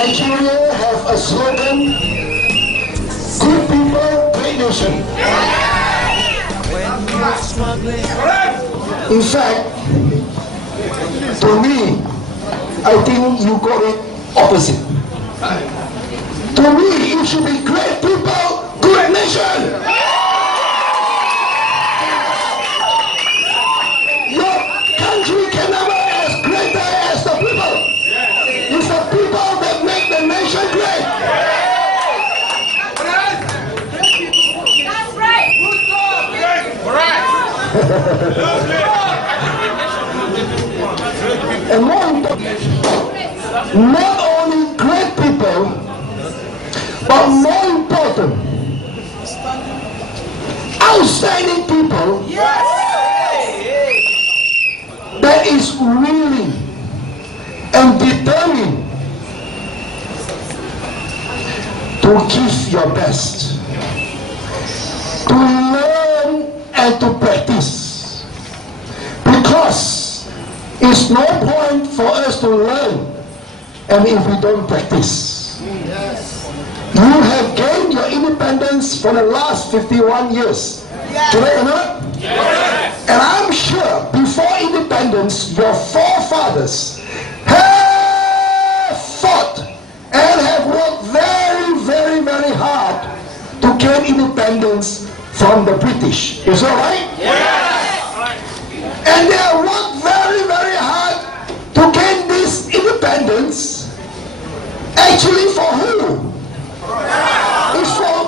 Nigeria have a slogan, good people, great nation. In fact, to me, I think you got it opposite. To me, it should be great people, good nation. Your country can never be as greater as the people. It's the people that make the nation great. That's right. And more important, not only great people, but more important, outstanding people that is willing and determined to give your best, to learn and to practice. Because it's no point for us to learn and if we don't practice. You have gained your independence for the last 51 years. Correct or not? And I'm sure before independence, your forefathers have fought and have worked very, very, very hard to gain independence from the British. Is that right? And they have worked very, very hard to gain this independence. Actually, for who? It's for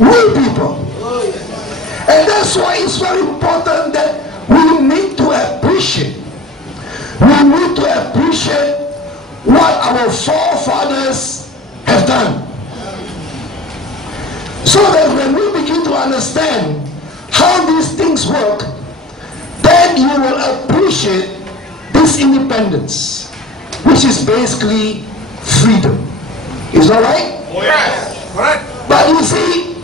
we people. And that's why it's very important that we need to appreciate. We need to appreciate what our forefathers have done. So that when we begin to understand how these things work, then you will appreciate this independence, which is basically freedom. Is that right? Oh, yes. Correct. But you see,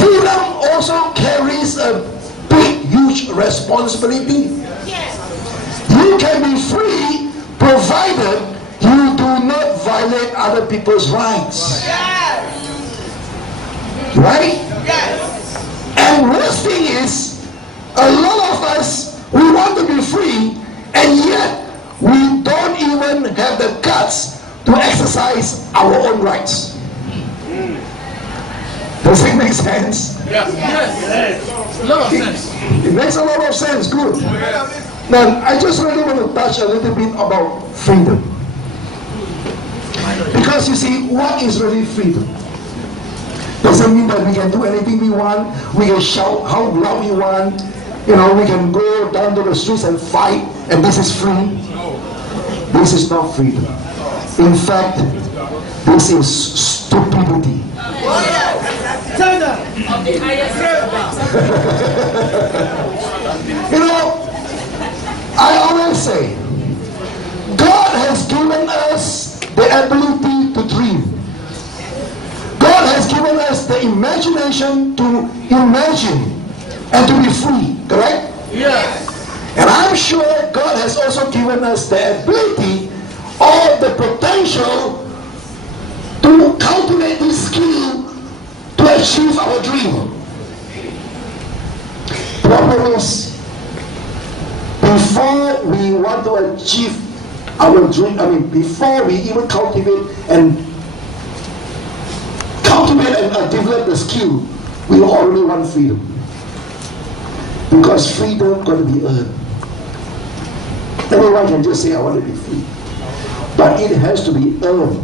freedom also carries a big, huge responsibility. Yes. You can be free provided you do not violate other people's rights. Yes. Right? Yes. And worst thing is, a lot of us, we want to be free, and yet we don't even have the guts to exercise our own rights. Does it make sense? Yes. Yes. A lot of sense. It makes a lot of sense. Good. Now, I just really want to touch a little bit about freedom. Because you see, what is really freedom? Doesn't mean that we can do anything we want, we can shout how loud we want, you know, we can go down to the streets and fight, and this is free. This is not freedom. In fact, this is stupidity. You know, I always say, God has given us the ability to dream. God has given us the imagination to imagine and to be free, correct? Yes. And I'm sure God has also given us the ability or the potential to cultivate this skill to achieve our dream. Problem is, before we want to achieve our dream, before we even cultivate and develop the skill, we already want freedom. Because freedom got to be earned. Everyone can just say, I want to be free. But it has to be earned.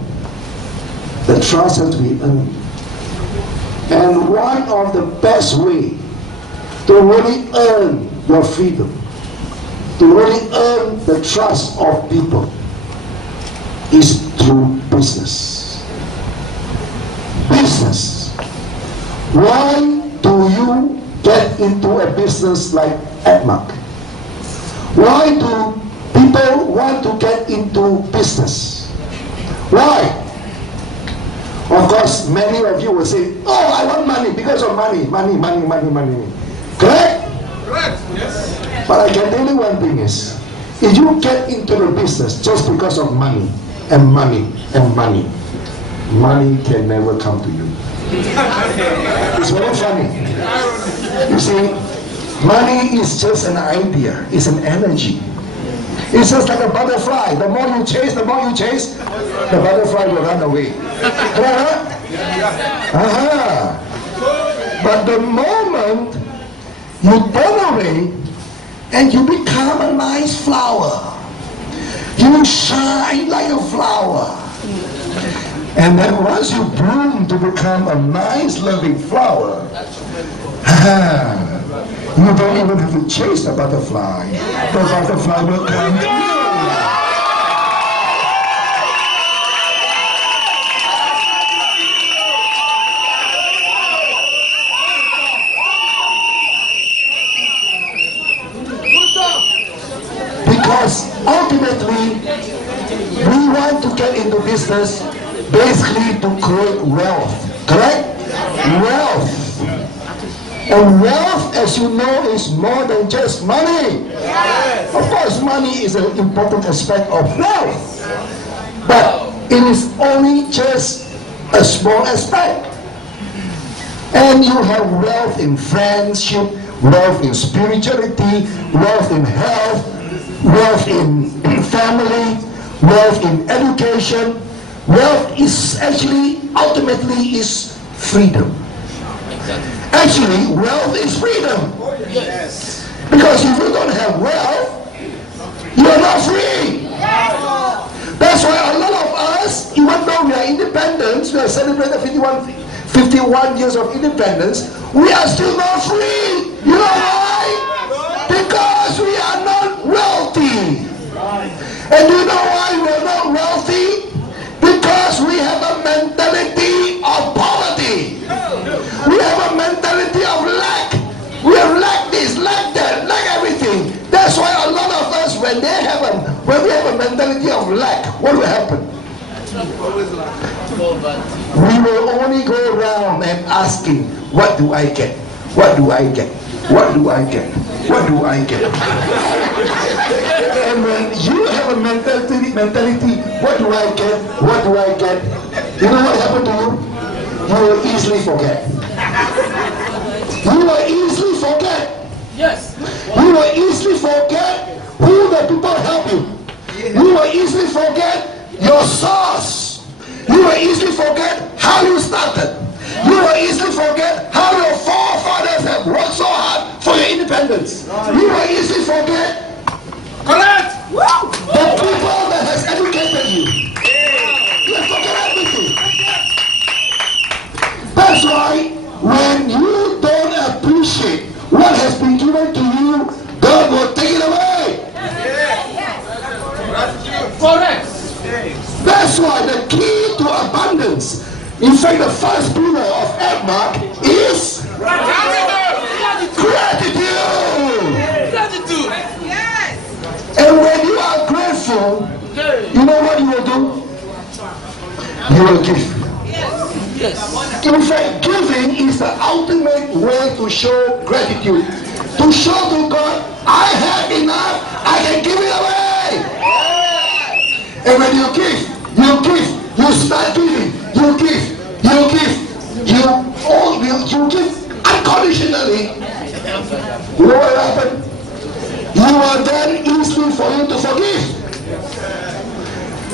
The trust has to be earned. And one of the best way to really earn your freedom, to really earn the trust of people, is through business. Business. Why do you get into a business like Edmark? Why do people want to get into business? Why? Of course, many of you will say, oh, I want money because of money. Money. Correct? Correct. Yes. But I can tell you one thing is, if you get into the business just because of money, and money, and money. Money can never come to you. It's very funny. You see, money is just an idea. It's an energy. It's just like a butterfly. The more you chase, the butterfly will run away. But the moment you turn away and you become a nice flower, you shine like a flower. And then once you bloom to become a nice loving flower, you don't even have to chase the butterfly. The butterfly will come to you. Because ultimately, we want to get into business basically to create wealth. Correct? Wealth. And wealth, as you know, is more than just money. Yes. Of course, money is an important aspect of wealth. But it is only just a small aspect. And you have wealth in friendship, wealth in spirituality, wealth in health, wealth in family, wealth in education. Wealth is actually, ultimately, is freedom. Actually, wealth is freedom. Yes. Because if you don't have wealth, you are not free. That's why a lot of us, even though we are independent, we are celebrating 51 years of independence, we are still not free. You know why? Because we are not wealthy. And you know why we are not wealthy? Because we have a mentality of poverty. We have a mentality of lack. We have lack this, lack that, lack everything. That's why a lot of us, when we have a mentality of lack, what will happen? We will only go around and asking, what do I get? What do I get? What do I get? What do I get? And when you have a mentality, what do I get? What do I get? You know what happened to you? You will easily forget. You will easily forget. Yes. You will easily forget who the people help you. You will easily forget your source. You will easily forget how you started. You will easily forget how your forefathers have worked so hard for your independence. You will easily forget the people that has educated you. You will forget everything. That's why when you don't appreciate what has been given to you, God will take it away. Correct. That's why the key to abundance, in fact the first pillar of Edmark is gratitude. And when you are grateful, you know what you will do? You will give. Yes. In fact, giving is the ultimate way to show gratitude. To show to God, I have enough, I can give it away. And when you give, you start giving, you give unconditionally. You know what happened? You are then easy for you to forgive.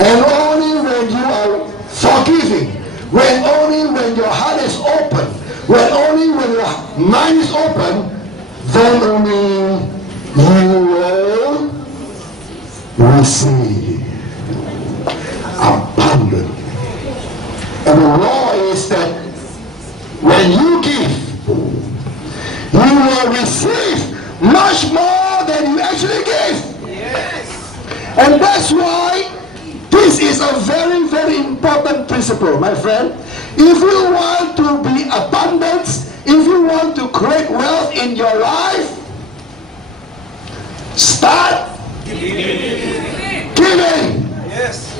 And only when you are forgiving, only when your heart is open, only when your mind is open, then only you will receive abundant. And the law is that when you give, you will receive much more than you actually give. Yes. And that's why this is a very, very important principle, my friend. If you want to be abundant, if you want to create wealth in your life, start giving. Yes.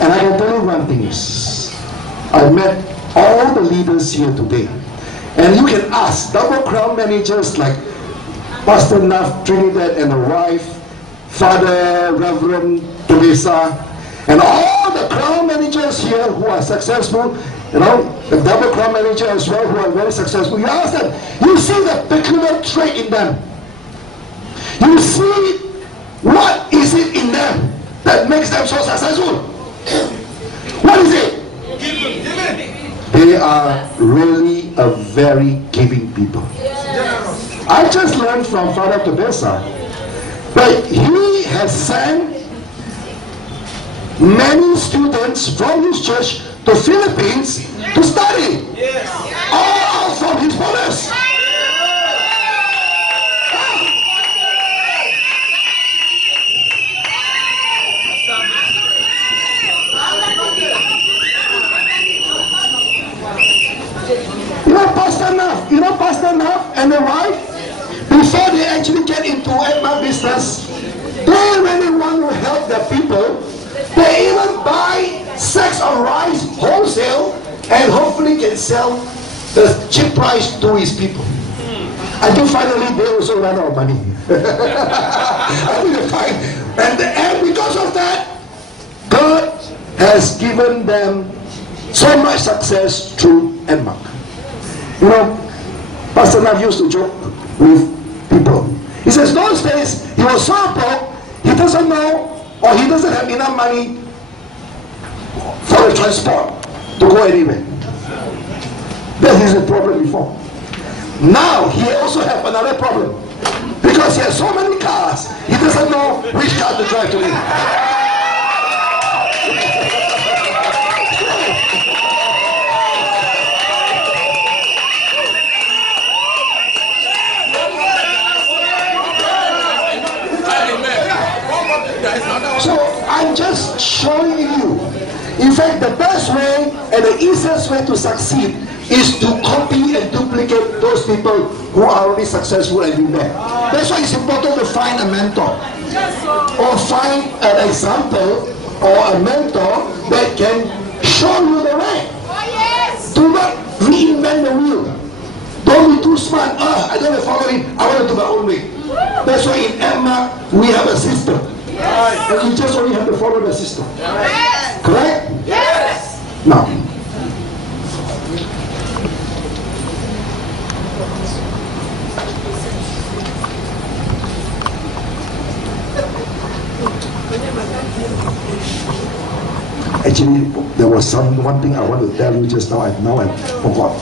And I can tell you one thing is, I met all the leaders here today. And you can ask double crown managers like Pastor Naf Trinidad and a wife, Father, Reverend Teresa, and all the crown managers here who are successful, the double crown manager as well who are very successful, you ask them, you see the peculiar trait in them. You see what is it in them that makes them so successful. What is it? They are really a very giving people. I just learned from Father Teresa that he has sent many students from his church to Philippines to study. All from his brothers. Pastor Nav and the wife, before they actually get into Edmark business, they really want to help the people. They even buy sacks of rice wholesale and hopefully can sell the cheap price to his people. Until finally they also run out of money. And because of that, God has given them so much success through Edmark. Pastor Nav used to joke with people. He says those days he was so broke, he doesn't know or he doesn't have enough money for the transport to go anywhere. That is the problem before. Now he also has another problem because he has so many cars, he doesn't know which car to drive to me. So I'm just showing you. In fact, the best way and the easiest way to succeed is to copy and duplicate those people who are already successful and do that. That's why it's important to find a mentor or find an example or a mentor that can show you the way. Do not reinvent the wheel. Don't be too smart. I don't want to follow it. I want to do my own way. That's why in Edmark we have a system. And you just only have to follow the system. Yes. Correct? Yes. Now, actually, there was one thing I want to tell you just now. Now I forgot.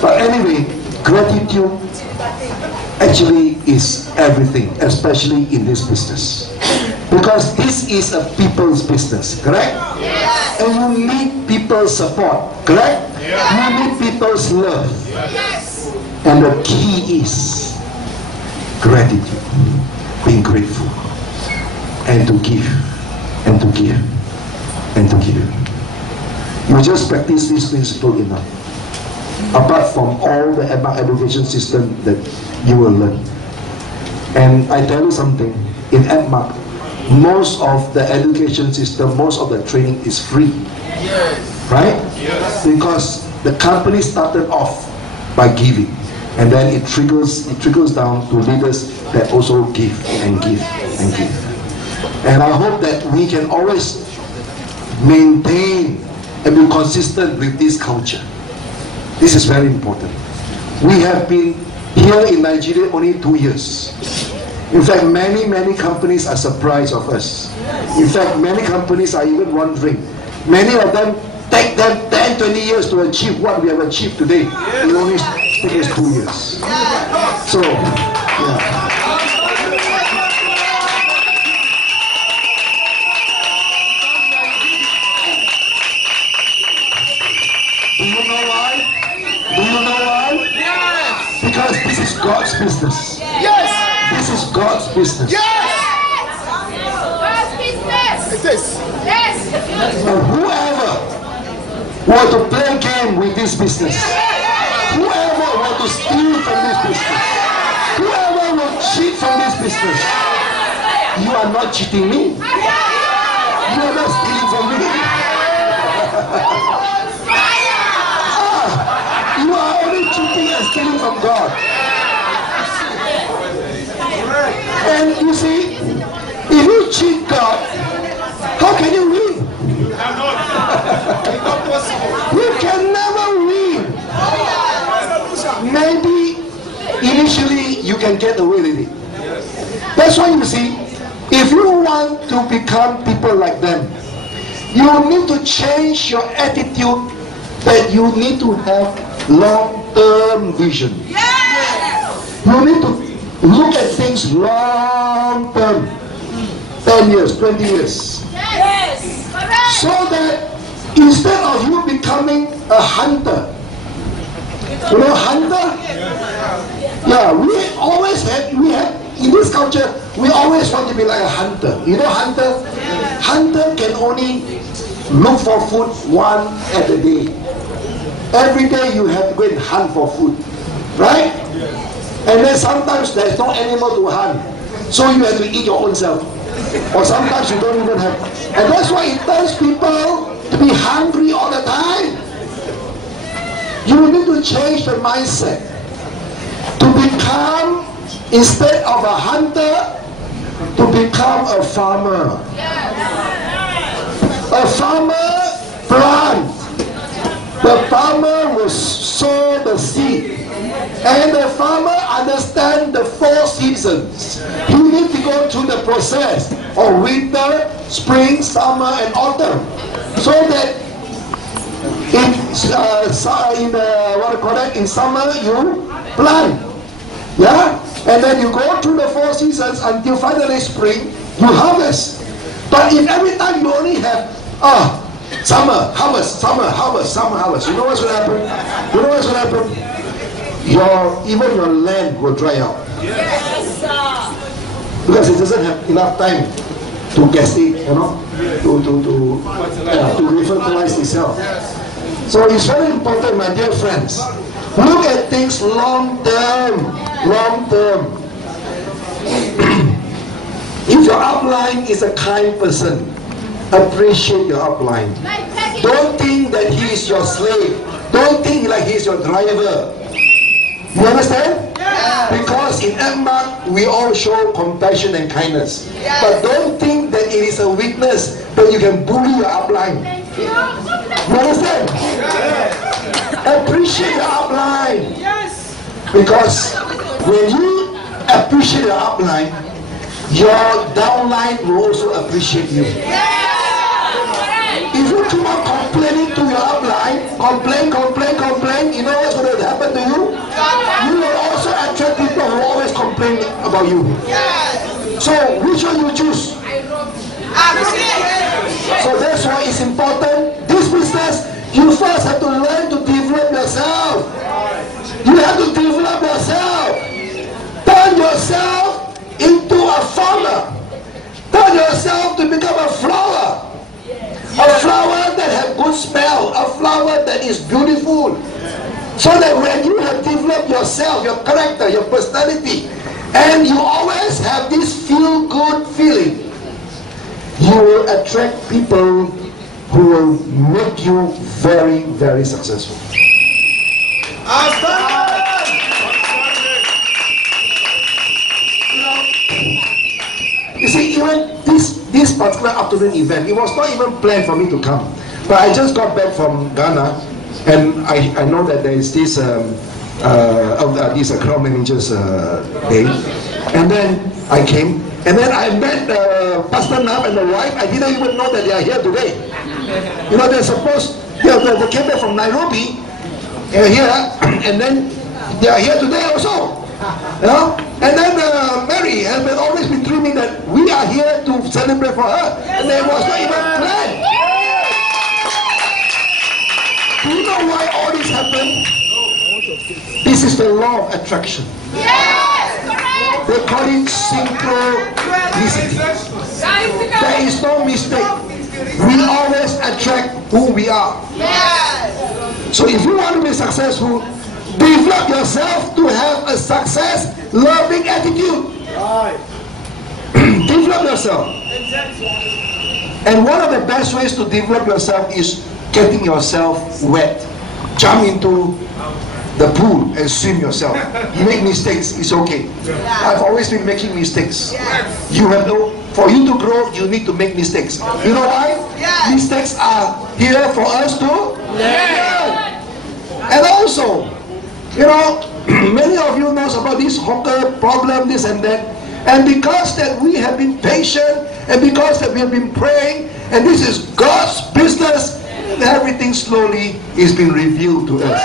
But anyway, gratitude actually is everything, especially in this business. Because this is a people's business, correct? Yes. And you need people's support, correct? Yes. You need people's love. Yes. And the key is gratitude, being grateful, and to give, and to give, and to give. You just practice this principle enough. Apart from all the Edmark education system that you will learn. And I tell you something, in Edmark, most of the education system, most of the training is free. Yes. Right? Yes. Because the company started off by giving, and then it trickles down to leaders that also give and give and give. And I hope that we can always maintain and be consistent with this culture. This is very important. We have been here in Nigeria only 2 years. In fact, many companies are surprised of us. In fact, many companies are even wondering. Many of them take them 10, 20 years to achieve what we have achieved today. It only took us 2 years. So, yeah. Do you know why? Do you know why? Yes. Because this is God's business. Yes. This is God's business. Yes. God's business. It is. Yes. And whoever want to play game with this business, whoever want to steal from this business, whoever will cheat from this business, you are not cheating me. You are not stealing from me. You are only cheating and stealing from God. And you see, initially you can get away with it. That's why you see, if you want to become people like them, you need to change your attitude that you need to have long-term vision. You need to look at things long-term, 10 years, 20 years. So that instead of you becoming a hunter, you know, hunter? Yeah, we have, in this culture, we always want to be like a hunter. You know, hunter? Hunter can only look for food one at a day. Every day you have to go and hunt for food. Right? And then sometimes there's no animal to hunt. So you have to eat your own self. Or sometimes you don't even have. And that's why it turns people to be hungry all the time. You need to change the mindset. To become, instead of a hunter, to become a farmer. A farmer plants. The farmer will sow the seed. And the farmer understands the 4 seasons. He needs to go through the process of winter, spring, summer, and autumn. So that in summer you plant. Yeah? And then you go through the 4 seasons until finally spring, you harvest. But if every time you only have summer, harvest, summer, harvest, summer, harvest, you know what's going to happen? You know what's going to happen? Even your land will dry out. Yes, sir. Because it doesn't have enough time to gestate, you know, to refertilize itself. So it's very important, my dear friends. Look at things long term. Long term. If your upline is a kind person, appreciate your upline. Don't think that he is your slave. Don't think like he is your driver. You understand? Yeah. Because in Edmark, we all show compassion and kindness. Yes. But don't think that it is a weakness that you can bully your upline. You understand? Yes. Appreciate your upline. Yes. Because when you appreciate your upline, your downline will also appreciate you. If you keep on complaining to your upline, complain, you know what's going to happen to you? You will also attract people who always complain about you. So which one you choose? So that's why it's important. This business, you first have to learn to develop yourself. You have to develop yourself. Turn yourself into a farmer. Turn yourself to become a flower. A flower that has good smell. A flower that is beautiful. So that when you have developed yourself, your character, your personality, and you always have this feel-good feeling, you will attract people who will make you very, very successful. You see, even this particular afternoon event, it was not even planned for me to come. But I just got back from Ghana, and I know that there is this account managers day, and then I came, and then I met Pastor Nav and the wife. I didn't even know that they are here today. You know, they're supposed, they came back from Nairobi, here, and then they are here today also. You know? And then Mary has always been dreaming that we are here to celebrate for her, and it was not even planned. Do you know why all this happened? This is the law of attraction. They call it synchronicity. There is no mistake. We always attract who we are. So if you want to be successful, develop yourself to have a success-loving attitude. Develop yourself. And one of the best ways to develop yourself is getting yourself wet. Jump into the pool and swim yourself. You make mistakes, it's okay. I've always been making mistakes. You have for you to grow, you need to make mistakes. You know why? Mistakes are here for us to learn. And also, you know, Many of you knows about this hawker problem, this and that. And because that we have been patient, and because that we have been praying, and this is God's business, everything slowly is being revealed to us.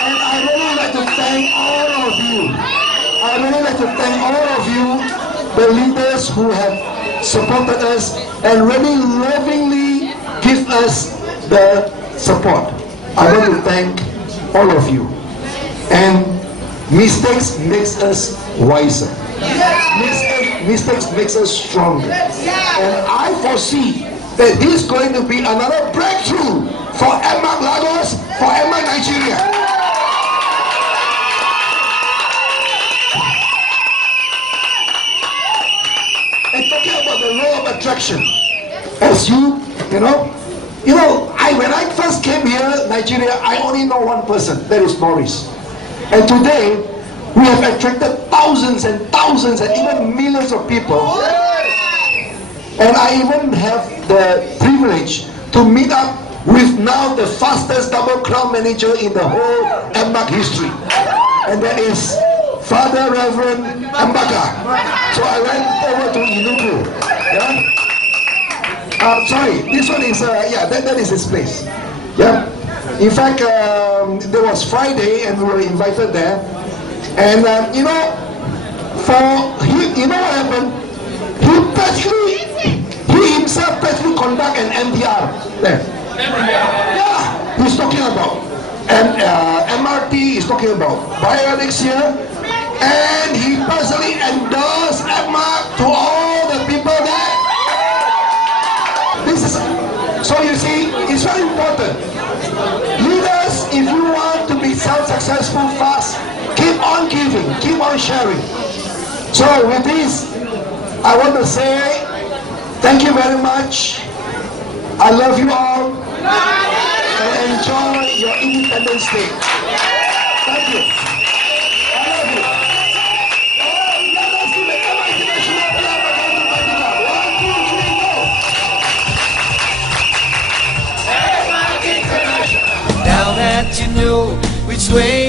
And I really like to thank all of you. I really like to thank all of you, the leaders who have supported us and really lovingly give us the support. I want to thank all of you. And mistakes makes us wiser. Mistakes makes us stronger. And I foresee that this is going to be another breakthrough for Edmark Lagos, for Edmark Nigeria. And talking about the law of attraction, as you know, when I first came here, Nigeria, I only know one person, that is Morris. And today, we have attracted thousands and thousands and even millions of people. And I even have the privilege to meet up with now the fastest double crown manager in the whole Edmark history. And that is Father Reverend Mbaka. So I went over to Inugu. Yeah? Sorry, this one is, that is his place. Yeah. In fact, there was Friday and we were invited there. And you know what happened? He himself practically conduct an MDR there. Yeah, he's talking about MRT, he's talking about biotics here. And he personally endorsed Edmark to all the people there. So you see, it's very important. Leaders, if you want to be self-successful fast, keep on giving, keep on sharing. So with this, I want to say thank you very much. I love you all. And enjoy your Independence Day. Thank you. I love you. Let us do the international prayer. One, two, three, go. Now that you know which way